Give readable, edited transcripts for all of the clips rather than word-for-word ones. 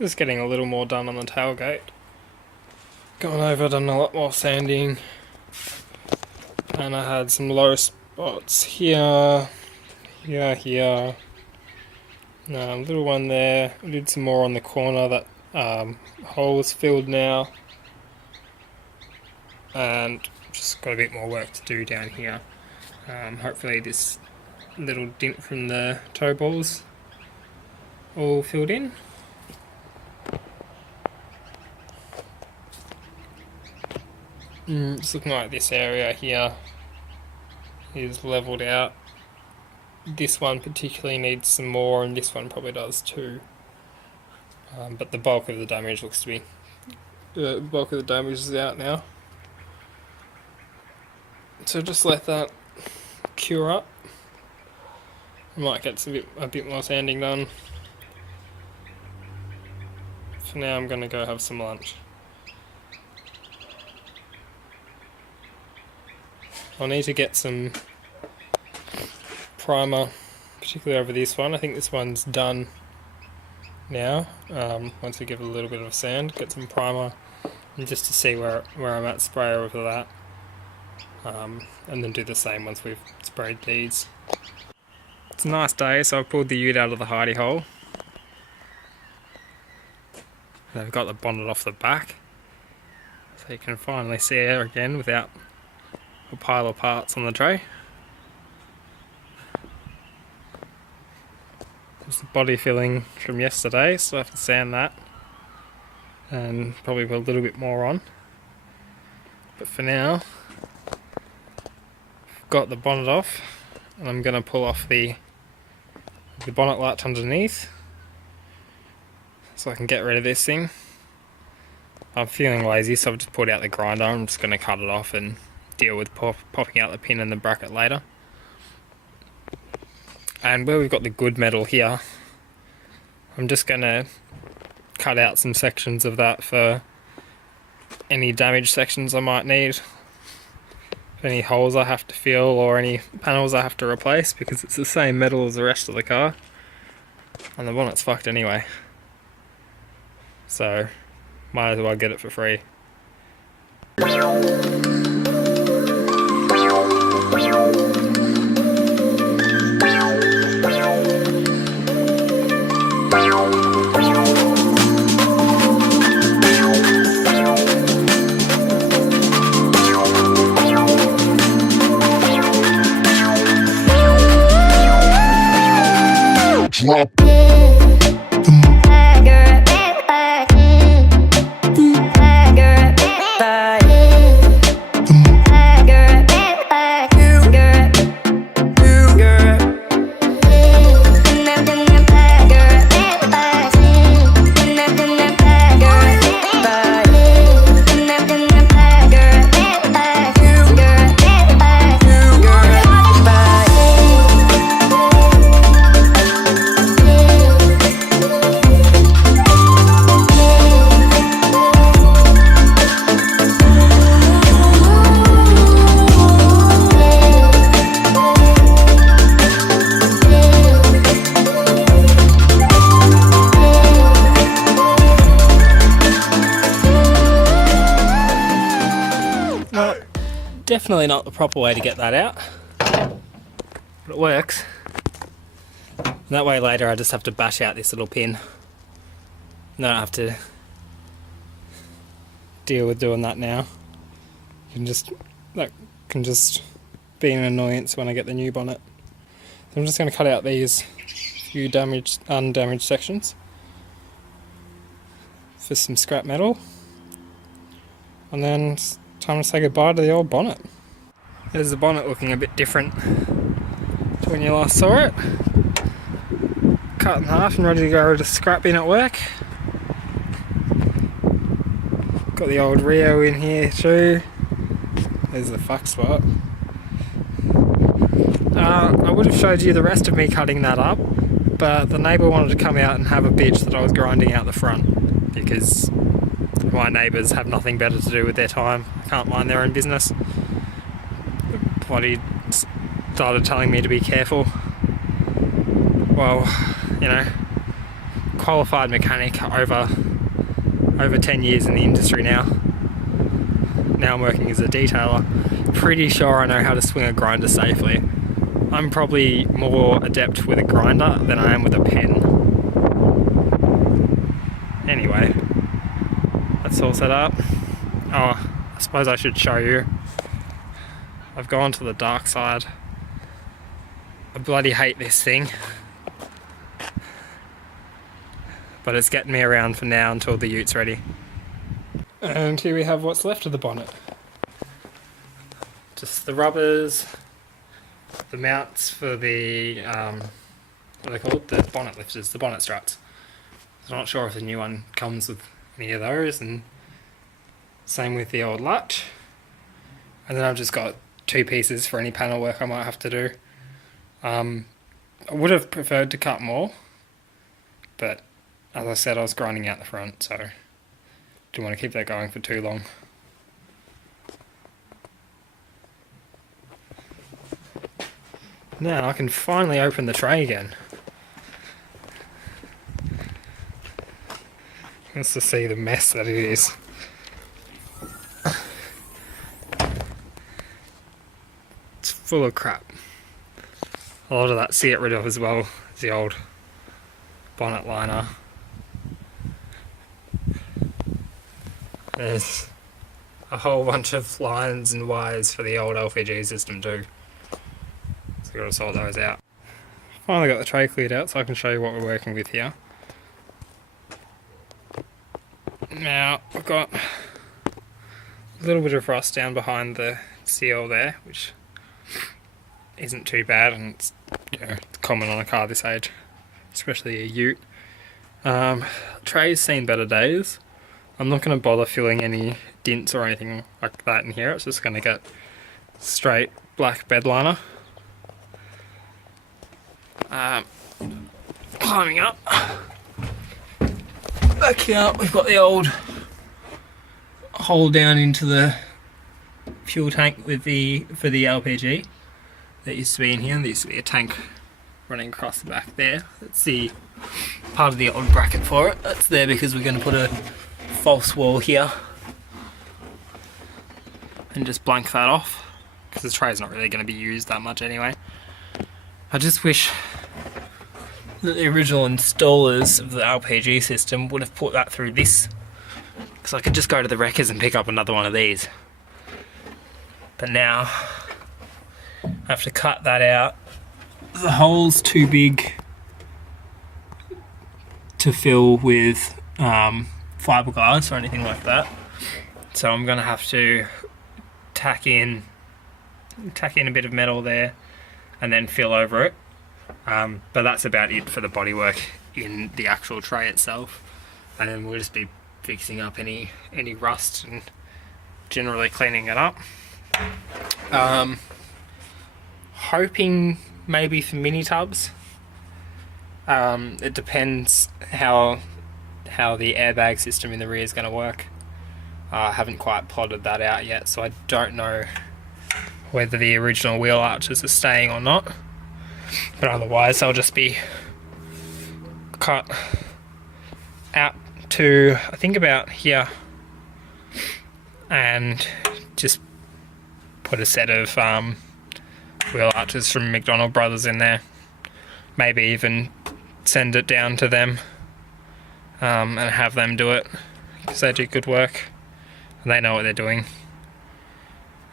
Just getting a little more done on the tailgate. Gone over, done a lot more sanding. And I had some low spots here, here. Little one there. I did some more on the corner. That hole's filled now. And just got a bit more work to do down here. Hopefully this little dent from the toe balls all filled in. It's looking like this area here is levelled out. This one particularly needs some more, and this one probably does too. But the bulk of the damage looks to be... The bulk of the damage is out now. So just let that cure up. I might get a bit more sanding done. For now I'm going to go have some lunch. I'll need to get some primer, particularly over this one. I think this one's done now. Once we give it a little bit of sand, get some primer, and just to see where I'm at, spray over that. And then do the same once we've sprayed these. It's a nice day, so I've pulled the ute out of the hidey hole. I've got the bonnet off the back, so you can finally see her again without a pile of parts on the tray. There's the body filling from yesterday, so I have to sand that and probably put a little bit more on. But for now, I've got the bonnet off, and I'm going to pull off the bonnet latch underneath so I can get rid of this thing. I'm feeling lazy, so I've just pulled out the grinder. I'm just going to cut it off and deal with popping out the pin and the bracket later. And where we've got the good metal here, I'm just going to cut out some sections of that for any damaged sections I might need, any holes I have to fill or any panels I have to replace, because it's the same metal as the rest of the car and the bonnet's fucked anyway, so might as well get it for free. Drop. Definitely not the proper way to get that out, but it works. And that way later I just have to bash out this little pin. I don't have to deal with doing that now. That can just be an annoyance when I get the new bonnet. So I'm just going to cut out these few undamaged sections for some scrap metal, and then it's time to say goodbye to the old bonnet. There's the bonnet looking a bit different to when you last saw it. Cut in half and ready to go to scrap bin at work. Got the old Rio in here too. There's the fuck spot. I would have showed you the rest of me cutting that up, but the neighbour wanted to come out and have a bitch that I was grinding out the front, because my neighbours have nothing better to do with their time. They can't mind their own business. Bloody started telling me to be careful. Well, you know, qualified mechanic over 10 years in the industry now. Now I'm working as a detailer. Pretty sure I know how to swing a grinder safely. I'm probably more adept with a grinder than I am with a pen. Anyway, that's all set up. Oh, I suppose I should show you. I've gone to the dark side. I bloody hate this thing. But it's getting me around for now until the ute's ready. And here we have what's left of the bonnet. Just the rubbers, the mounts for the, what are they called? The bonnet lifters, the bonnet struts. I'm not sure if the new one comes with any of those, and same with the old latch. And then I've just got 2 pieces for any panel work I might have to do. I would have preferred to cut more, but as I said, I was grinding out the front, so didn't want to keep that going for too long. Now I can finally open the tray again. Just to see the mess that it is. It's full of crap. A lot of that to get rid of as well as the old bonnet liner. There's a whole bunch of lines and wires for the old LPG system too. So we've got to sort those out. Finally got the tray cleared out so I can show you what we're working with here. Now I've got a little bit of rust down behind the seal there, which isn't too bad, and it's, it's common on a car this age, especially a ute. Tray's seen better days. I'm not going to bother filling any dints or anything like that in here. It's just going to get straight black bed liner. Climbing up. Back here we've got the old hole down into the fuel tank for the LPG that used to be in here, and there used to be a tank running across the back there. That's the part of the old bracket for it. That's there because we're going to put a false wall here and just blank that off, because the tray's not really going to be used that much anyway. I just wish that the original installers of the LPG system would have put that through this, because I could just go to the wreckers and pick up another one of these. But now I have to cut that out. The hole's too big to fill with fiberglass or anything like that, so I'm gonna have to tack in a bit of metal there and then fill over it. But that's about it for the bodywork in the actual tray itself, and then we'll just be fixing up any rust and generally cleaning it up. Hoping maybe for mini tubs. It depends how the airbag system in the rear is going to work. I haven't quite plotted that out yet, so I don't know whether the original wheel arches are staying or not. But otherwise I'll just be cut out to, I think, about here, and just put a set of wheel arches from McDonald Brothers in there. Maybe even send it down to them and have them do it, because they do good work and they know what they're doing.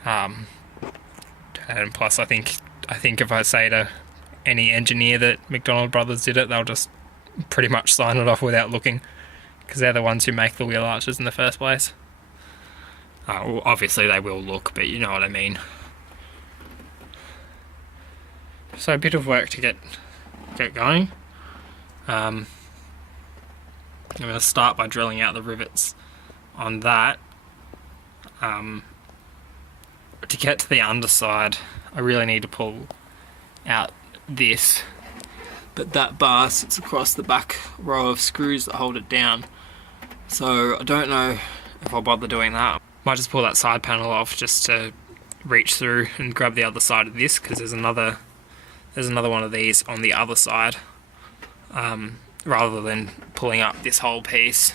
And plus I think if I say to any engineer that McDonald Brothers did it, they'll just pretty much sign it off without looking, because they're the ones who make the wheel arches in the first place. Well, obviously they will look, but you know what I mean. So a bit of work to get going. I'm going to start by drilling out the rivets on that. To get to the underside, I really need to pull out this, but that bar sits across the back row of screws that hold it down, so I don't know if I'll bother doing that. Might just pull that side panel off just to reach through and grab the other side of this, because there's another one of these on the other side, and rather than pulling up this whole piece.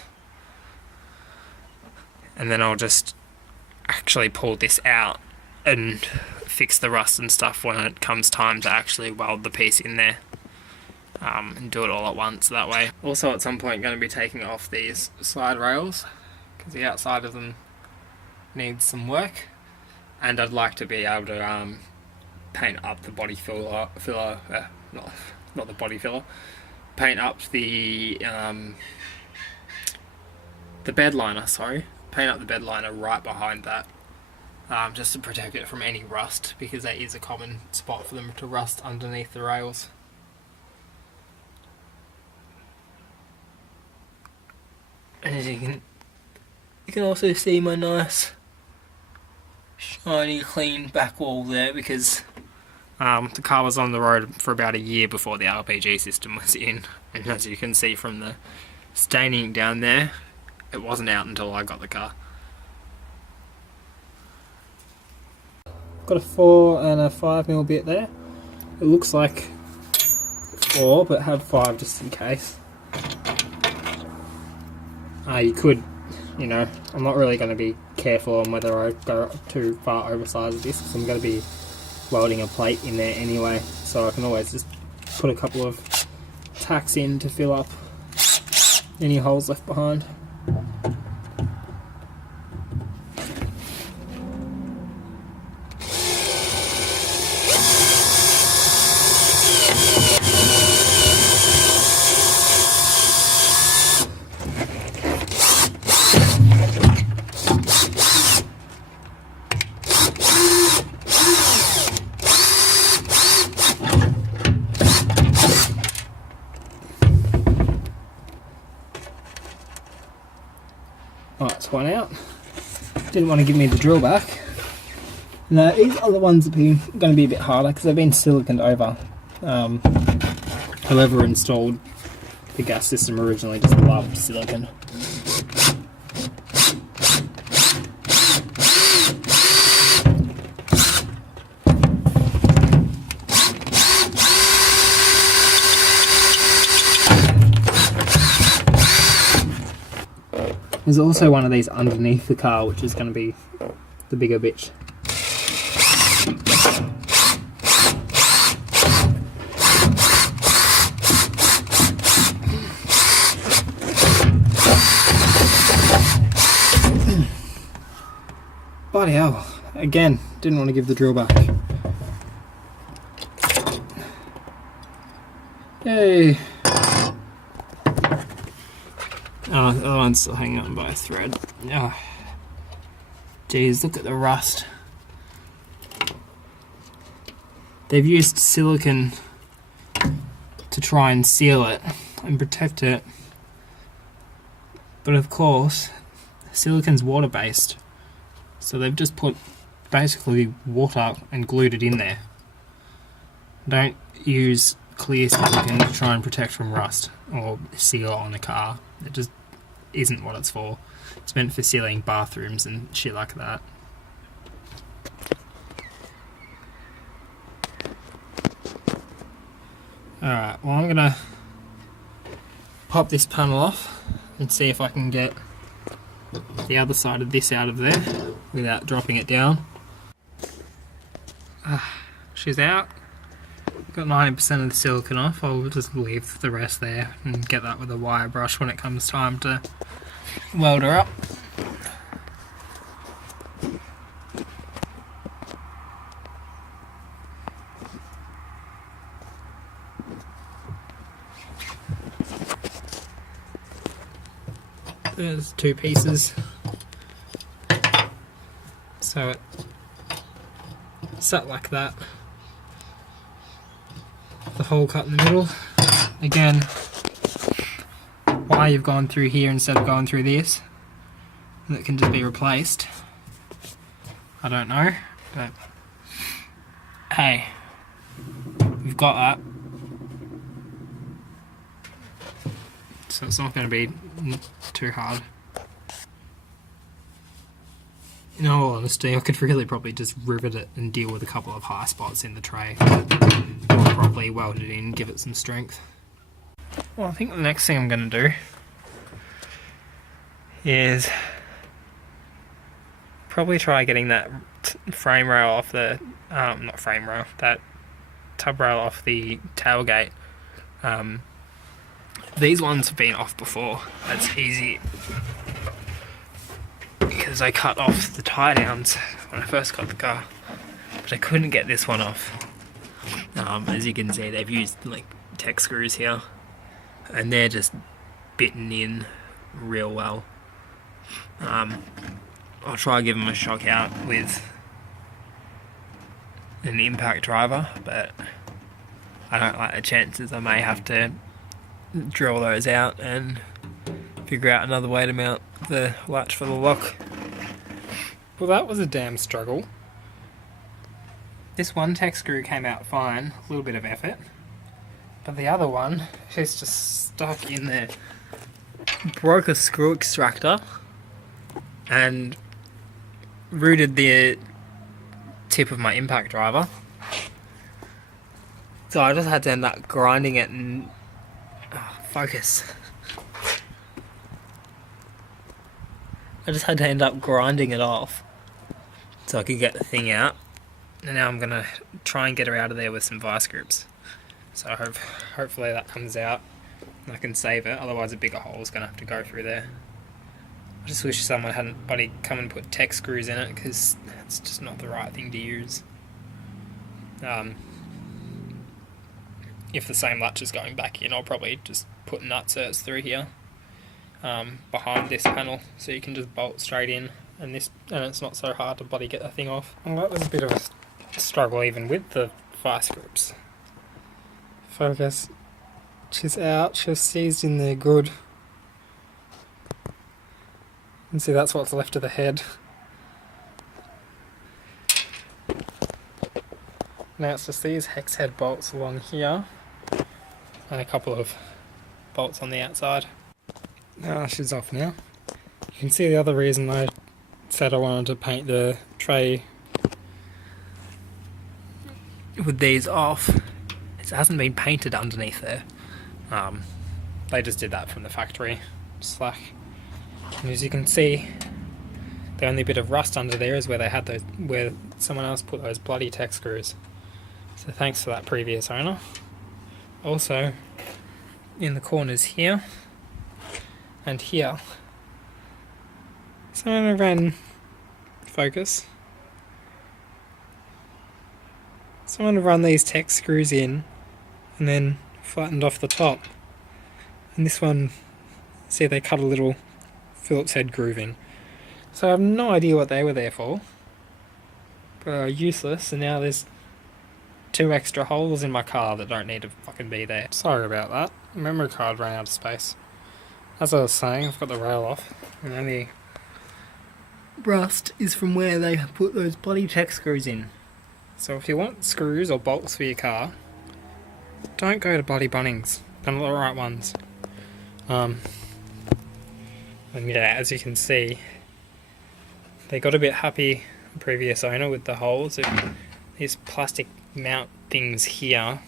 And then I'll just actually pull this out and fix the rust and stuff when it comes time to actually weld the piece in there, and do it all at once that way. Also at some point going to be taking off these side rails because the outside of them needs some work, and I'd like to be able to paint up the body filler, not the body filler, paint up the bed liner, sorry. Paint up the bed liner right behind that, just to protect it from any rust, because that is a common spot for them to rust underneath the rails. And as you can also see my nice shiny clean back wall there, because the car was on the road for about a year before the LPG system was in, and as you can see from the staining down there, it wasn't out until I got the car. Got a 4 and a 5mm bit there. It looks like 4, but have 5 just in case. You could, you know, I'm not really going to be careful on whether I go too far oversized with this, because I'm going to be welding a plate in there anyway, so I can always just put a couple of tacks in to fill up any holes left behind. Right, it's one out. Didn't want to give me the drill back. Now these other ones are going to be a bit harder because they've been siliconed over. Whoever installed the gas system originally just loved silicon. There's also one of these underneath the car, which is going to be the bigger bitch. Bloody hell. Again, didn't want to give the drill back. Yay! Oh, the other one's still hanging on by a thread. Oh. Geez, look at the rust. They've used silicon to try and seal it and protect it. But of course, silicon's water-based. So they've just put basically water and glued it in there. Don't use clear silicon to try and protect from rust or seal on a car. It just isn't what it's for. It's meant for sealing bathrooms and shit like that. Alright, well I'm gonna pop this panel off and see if I can get the other side of this out of there without dropping it down. She's out. Got 90% of the silicon off. I'll just leave the rest there and get that with a wire brush when it comes time to weld her up. There's 2 pieces. So it sat like that. The hole cut in the middle. Again, why you've gone through here instead of going through this, that can just be replaced, I don't know, but hey, we've got that, so it's not going to be too hard. In all honesty, I could really probably just rivet it and deal with a couple of high spots in the tray. Properly weld it in, give it some strength. Well, I think the next thing I'm going to do is probably try getting that frame rail off the, not frame rail, that tub rail off the tailgate. These ones have been off before. That's easy because I cut off the tie downs when I first got the car, but I couldn't get this one off. As you can see, they've used like tech screws here, and they're just bitten in real well. I'll try to give them a shock out with an impact driver, but I don't like the chances. I may have to drill those out and figure out another way to mount the latch for the lock. Well, that was a damn struggle. This one tech screw came out fine, a little bit of effort, but the other one is just stuck in there. Broke a screw extractor and rooted the tip of my impact driver, so I just had to end up grinding it and focus. I just had to end up grinding it off so I could get the thing out, and now I'm gonna try and get her out of there with some vice grips. So hopefully that comes out and I can save it, otherwise a bigger hole is gonna have to go through there. I just wish someone hadn't come and put tech screws in it, because it's just not the right thing to use. If the same latch is going back in, I'll probably just put nutserts through here behind this panel, so you can just bolt straight in, and it's not so hard to bloody get the thing off. Well, that was a bit of a struggle even with the vice grips. Focus. She's out. She's seized in there good. You can see that's what's left of the head. Now it's just these hex head bolts along here, and a couple of bolts on the outside. Ah, she's off now. You can see the other reason I said I wanted to paint the tray with these off is it hasn't been painted underneath there. They just did that from the factory slack. And as you can see, the only bit of rust under there is where they had those, where someone else put those bloody tech screws. So thanks to that previous owner. Also, in the corners here and here, someone ran focus. Someone run these tech screws in and then flattened off the top. And this one, see, they cut a little Phillips head groove in. So I have no idea what they were there for, but are useless, and now there's 2 extra holes in my car that don't need to fucking be there. Sorry about that. Memory card ran out of space. As I was saying, I've got the rail off, and then the rust is from where they put those bloody tech screws in. So if you want screws or bolts for your car, don't go to bloody Bunnings. They're not the right ones. And yeah, as you can see, they got a bit happy, the previous owner, with the holes. These plastic mount things here.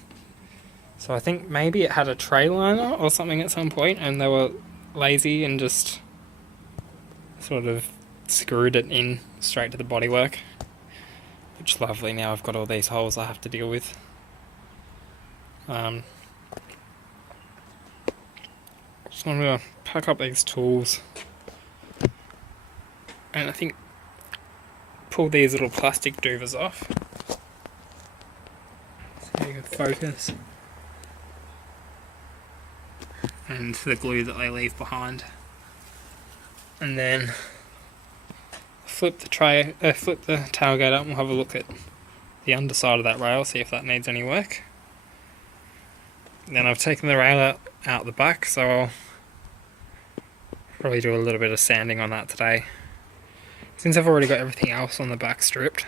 So I think maybe it had a tray liner or something at some point, and they were lazy and just sort of screwed it in straight to the bodywork. Which is lovely. Now I've got all these holes I have to deal with. Just want to pack up these tools, and I think pull these little plastic doovers off so you can focus, and the glue that they leave behind, and then flip the tailgate up and we'll have a look at the underside of that rail, see if that needs any work. Then I've taken the rail out the back, so I'll probably do a little bit of sanding on that today. Since I've already got everything else on the back stripped,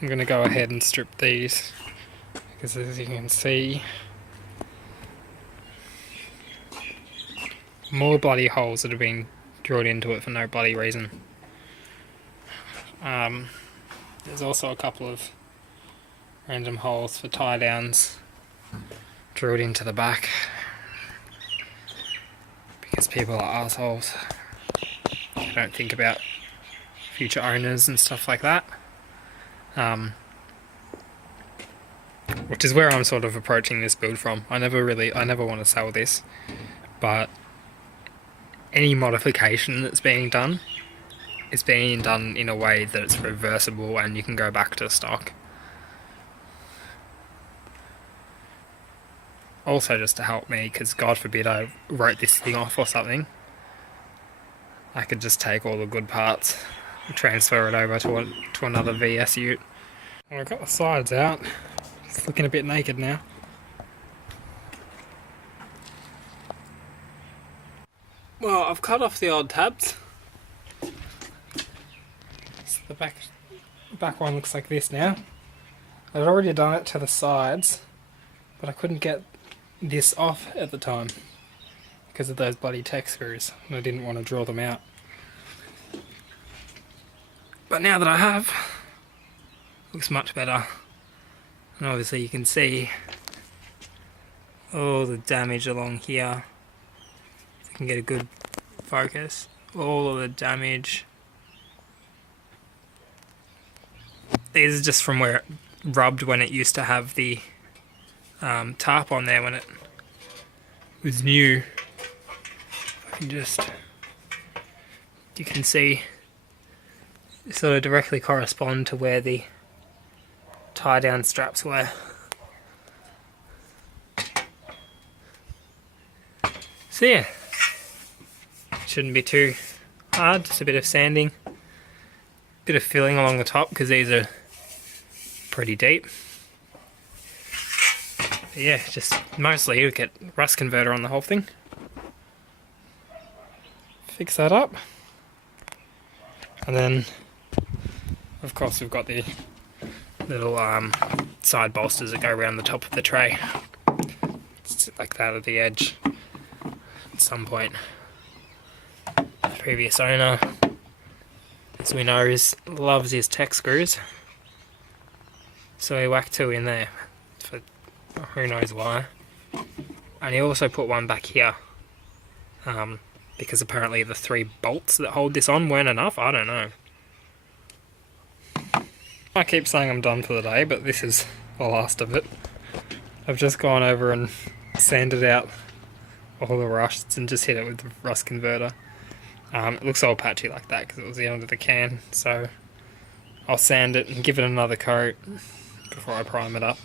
I'm going to go ahead and strip these, because as you can see, more bloody holes that have been drilled into it for no bloody reason. There's also a couple of random holes for tie downs drilled into the back. Because people are assholes. They don't think about future owners and stuff like that. Which is where I'm sort of approaching this build from. I never want to sell this, but any modification that's being done is being done in a way that it's reversible and you can go back to stock. Also just to help me, because God forbid I wrote this thing off or something, I could just take all the good parts and transfer it over to another VS ute. Well, I've got the sides out. It's looking a bit naked now. Well, I've cut off the old tabs. So the back one looks like this now. I'd already done it to the sides, but I couldn't get this off at the time because of those bloody tech screws, and I didn't want to draw them out. But now that I have, it looks much better. And obviously you can see all the damage along here. If you can get a good focus, all of the damage. These are just from where it rubbed when it used to have the tarp on there when it was new. You can see they sort of directly correspond to where the tie down straps were. So yeah, shouldn't be too hard, just a bit of sanding, bit of filling along the top because these are pretty deep. But yeah, just mostly you get rust converter on the whole thing. Fix that up. And then of course we've got the little side bolsters that go around the top of the tray. Sit like that at the edge. At some point, the previous owner, as we know, loves his tech screws, so he whacked two in there for who knows why. And he also put one back here because apparently the 3 bolts that hold this on weren't enough. I don't know. I keep saying I'm done for the day, but this is the last of it. I've just gone over and sanded out all the rusts and just hit it with the rust converter. It looks all patchy like that because it was the end of the can, so I'll sand it and give it another coat before I prime it up.